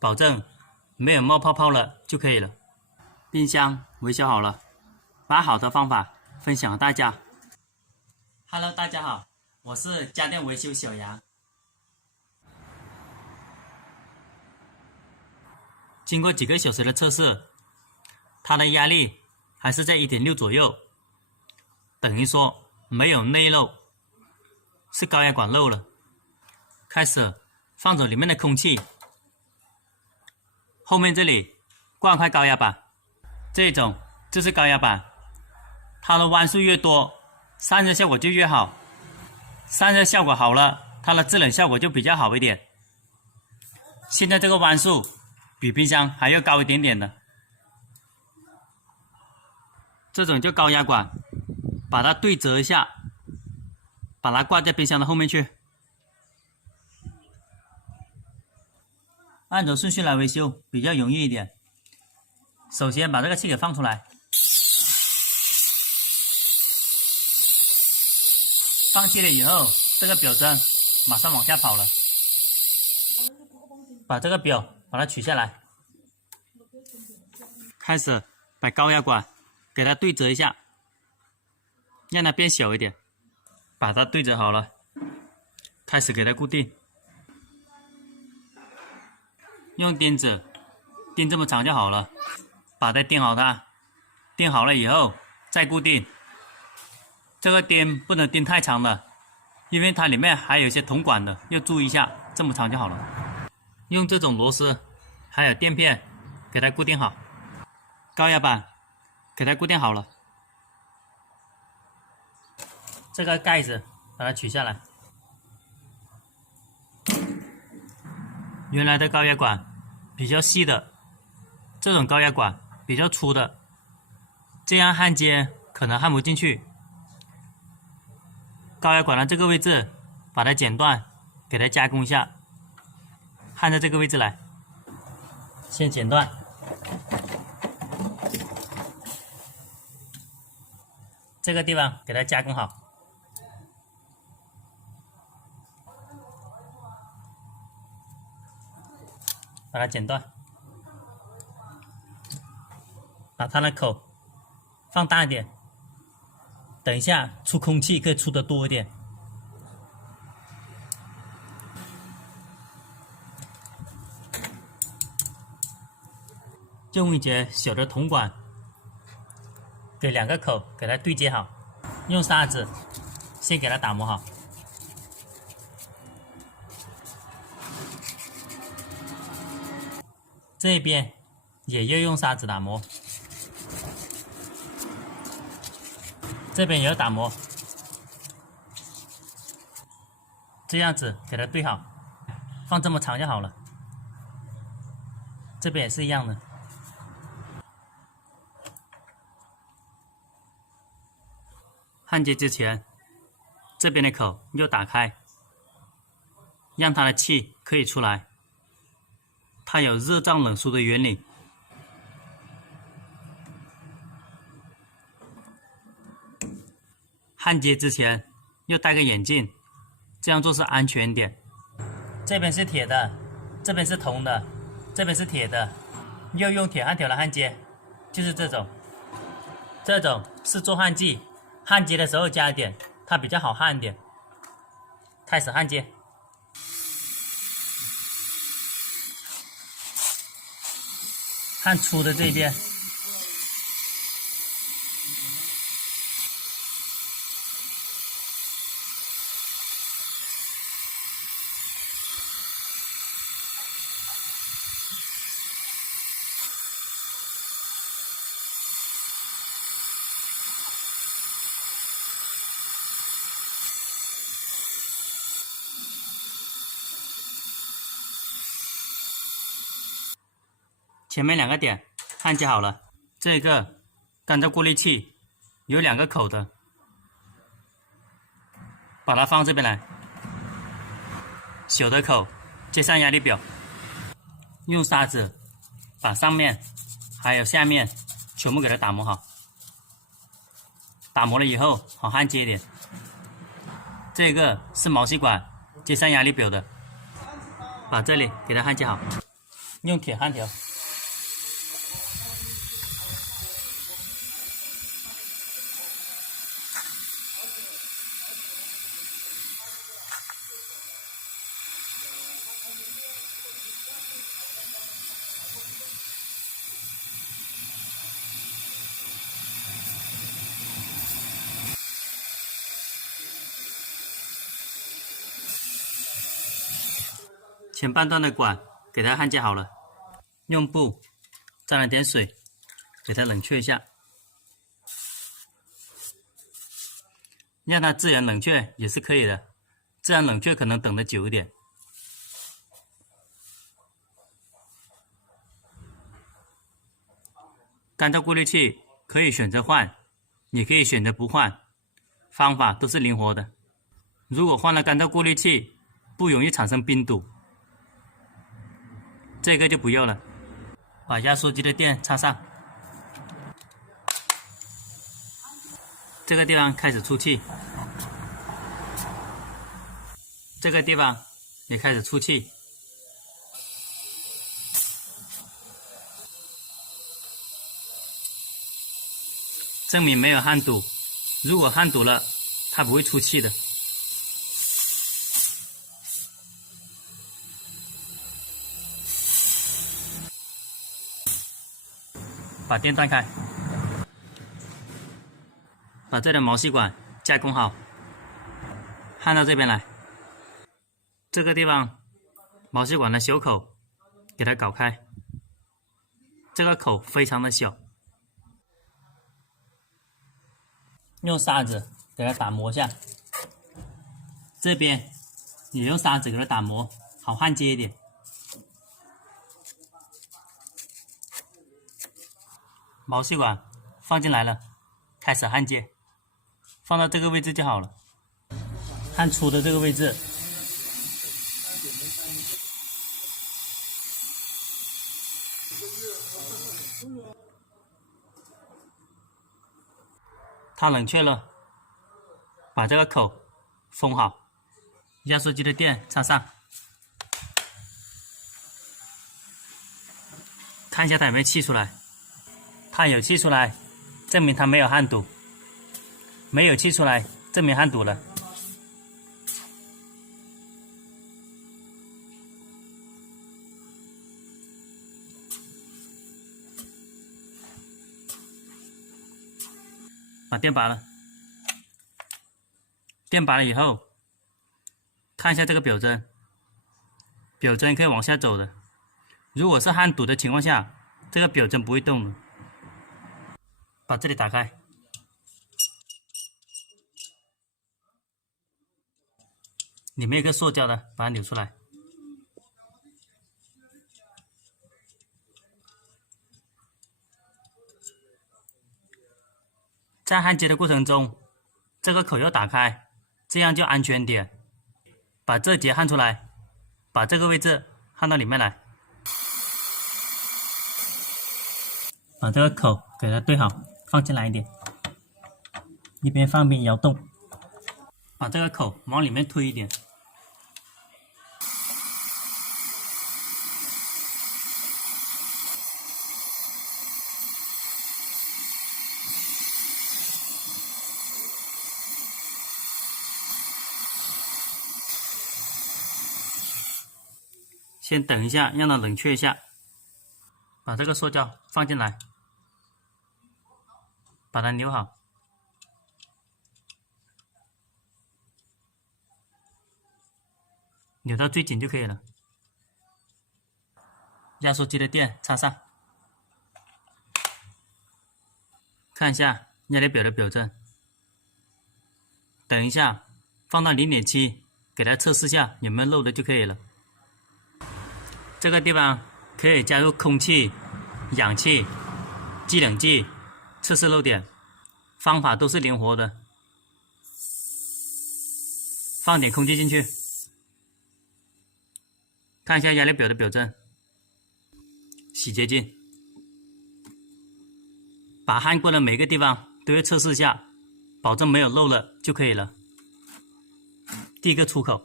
保证没有冒泡泡了就可以了。冰箱维修好了，把好的方法分享给大家。Hello， 大家好，我是家电维修小杨。经过几个小时的测试，它的压力还是在 1.6 左右，等于说没有内漏，是高压管漏了。开始放走里面的空气，后面这里挂块高压板，这种就是高压板，它的弯数越多，散热效果就越好，散热效果好了，它的制冷效果就比较好一点。现在这个弯数比冰箱还要高一点点的，这种就高压管，把它对折一下，把它挂在冰箱的后面去。按照顺序来维修比较容易一点。首先把这个气给放出来，放气了以后，这个表针马上往下跑了。把这个表把它取下来，开始把高压管给它对折一下，让它变小一点。把它对折好了，开始给它固定。用钉子钉这么长就好了，把它钉好它，钉好了以后再固定。这个钉不能钉太长了，因为它里面还有一些铜管的，要注意一下，这么长就好了。用这种螺丝还有垫片给它固定好，高压板给它固定好了。这个盖子把它取下来。原来的高压管比较细的，这种高压管比较粗的，这样焊接可能焊不进去。高压管的这个位置把它剪断，给它加工一下，焊在这个位置来。先剪断，这个地方给它加工好。把它剪断，把它的口放大一点，等一下出空气可以出得多一点。用一节小的铜管给两个口给它对接好，用砂纸先给它打磨好。这边也要用砂纸打磨，这边也要打磨，这样子给它对好，放这么长就好了。这边也是一样的。焊接之前，这边的口要打开，让它的气可以出来。它有热胀冷缩的原理。焊接之前要戴个眼镜，这样做是安全一点。这边是铁的，这边是铜的，这边是铁的，要用铁焊条来焊接，就是这种。这种是做焊剂，焊接的时候加一点，它比较好焊一点。开始焊接。焊粗的这边，前面两个点焊接好了，这个干燥过滤器有两个口的，把它放这边来。小的口接上压力表，用砂纸把上面还有下面全部给它打磨好。打磨了以后好焊接一点。这个是毛细管接上压力表的，把这里给它焊接好。用铁焊条。前半段的管给它焊接好了，用布沾了点水，给它冷却一下，让它自然冷却也是可以的，自然冷却可能等得久一点。干燥过滤器可以选择换，也可以选择不换，方法都是灵活的。如果换了干燥过滤器，不容易产生冰堵。这个就不要了，把压缩机的电插上，这个地方开始出气，这个地方也开始出气，证明没有焊堵。如果焊堵了，它不会出气的。把电断开，把这条毛细管加工好，焊到这边来。这个地方毛细管的小口给它搞开，这个口非常的小，用砂纸给它打磨一下，这边也用砂纸给它打磨，好焊接一点。毛细管放进来了，开始焊接，放到这个位置就好了，焊出的这个位置。它冷却了，把这个口封好，压缩机的电插上，看一下它有没有气出来。它有气出来，证明它没有焊堵；没有气出来，证明焊堵了。把电拔了，电拔了以后，看一下这个表针，表针可以往下走的。如果是焊堵的情况下，这个表针不会动的。把这里打开，里面有个塑胶的，把它扭出来。在焊接的过程中，这个口要打开，这样就安全点。把这节焊出来，把这个位置焊到里面来，把这个口给它对好，放进来一点，一边放一边摇动，把这个口往里面推一点。先等一下，让它冷却一下。把这个塑胶放进来，把它扭好。扭到最紧就可以了。压缩机的电插上，看一下压力表的表针。等一下，放到0.7，给它测试下有没有漏的就可以了。这个地方可以加入空气、氧气、制冷剂，测试漏点。方法都是灵活的。放点空气进去，看一下压力表的表针，洗洁精，把焊过的每个地方都要测试一下，保证没有漏了就可以了。第一个出口，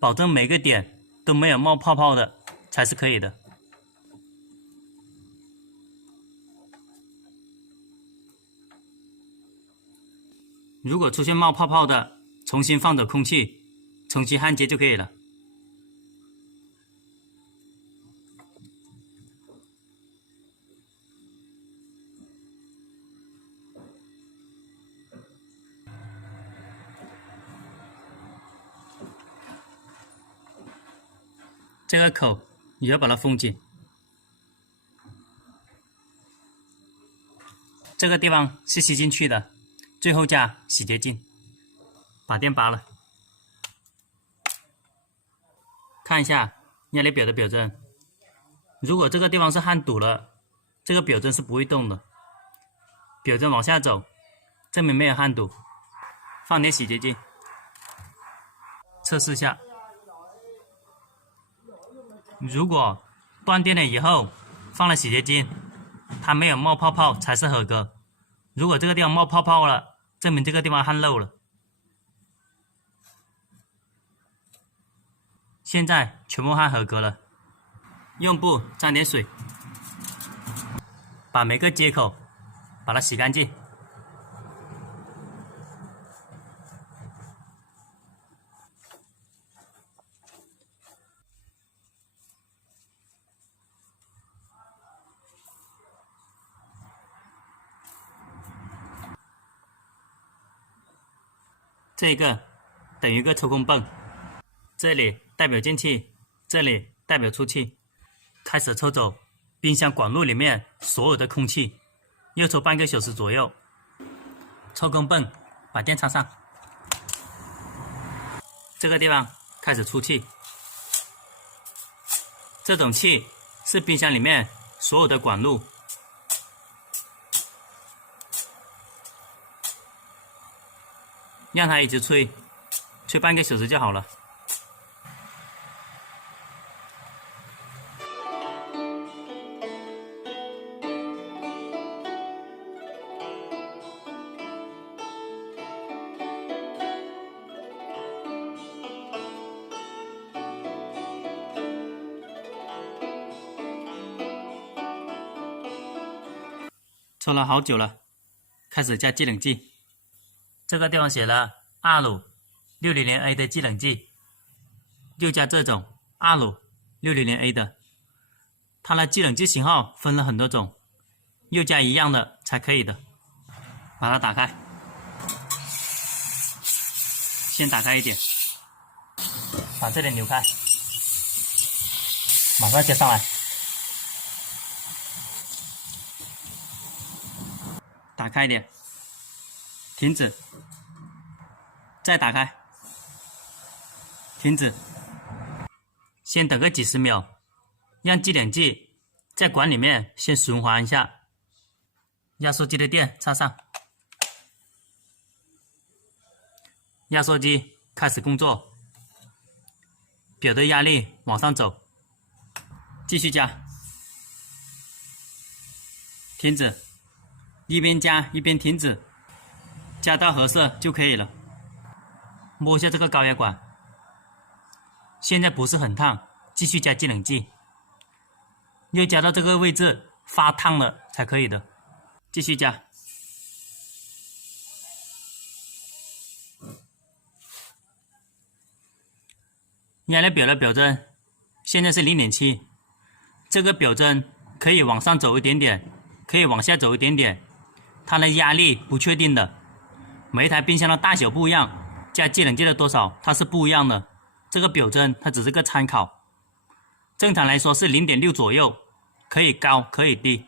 保证每个点都没有冒泡泡的才是可以的。如果出现冒泡泡的，重新放走空气，重新焊接就可以了。这个口也要把它封紧。这个地方是吸进去的，最后加洗洁精。把电拔了，看一下压力表的表针。如果这个地方是焊堵了，这个表针是不会动的。表针往下走，证明没有焊堵。放点洗洁精，测试一下。如果断电了以后放了洗洁精，它没有冒泡泡才是合格。如果这个地方冒泡泡了，证明这个地方焊漏了。现在全部焊合格了，用布沾点水，把每个接口把它洗干净。这个等于一个抽空泵，这里代表进气，这里代表出气。开始抽走冰箱管路里面所有的空气，又抽半个小时左右。抽空泵把电插上，这个地方开始出气。这种气是冰箱里面所有的管路。让它一直吹，吹半个小时就好了。抽了好久了，开始加制冷剂。这个地方写了阿鲁600A 的制冷剂，又加这种阿鲁600A 的。它的制冷剂型号分了很多种，又加一样的才可以的。把它打开，先打开一点，把这里扭开，马上加上来。打开一点，停止，再打开，停止。先等个几十秒，让制冷剂在管里面先循环一下。压缩机的电插上，压缩机开始工作，表的压力往上走，继续加，停止，一边加一边停止，加到合适就可以了。摸一下这个高压管，现在不是很烫，继续加制冷剂，要加到这个位置发烫了才可以的。继续加，压力表的表针现在是0.7，这个表针可以往上走一点点，可以往下走一点点，它的压力不确定的，每一台冰箱的大小不一样，加制冷剂的多少它是不一样的，这个表针它只是个参考，正常来说是0.6左右，可以高可以低。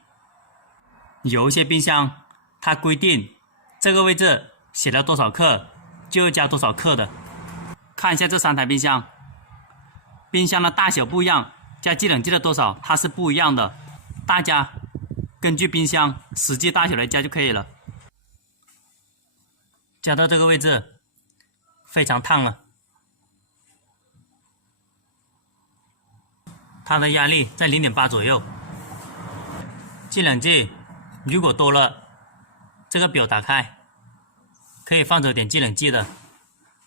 有一些冰箱它规定这个位置写了多少克就要加多少克的。看一下这3台冰箱，冰箱的大小不一样，加制冷剂的多少它是不一样的，大家根据冰箱实际大小来加就可以了。加到这个位置非常烫了，它的压力在0.8左右。制冷剂如果多了，这个表打开，可以放走点制冷剂的。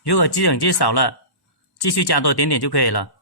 如果制冷剂少了，继续加多点点就可以了。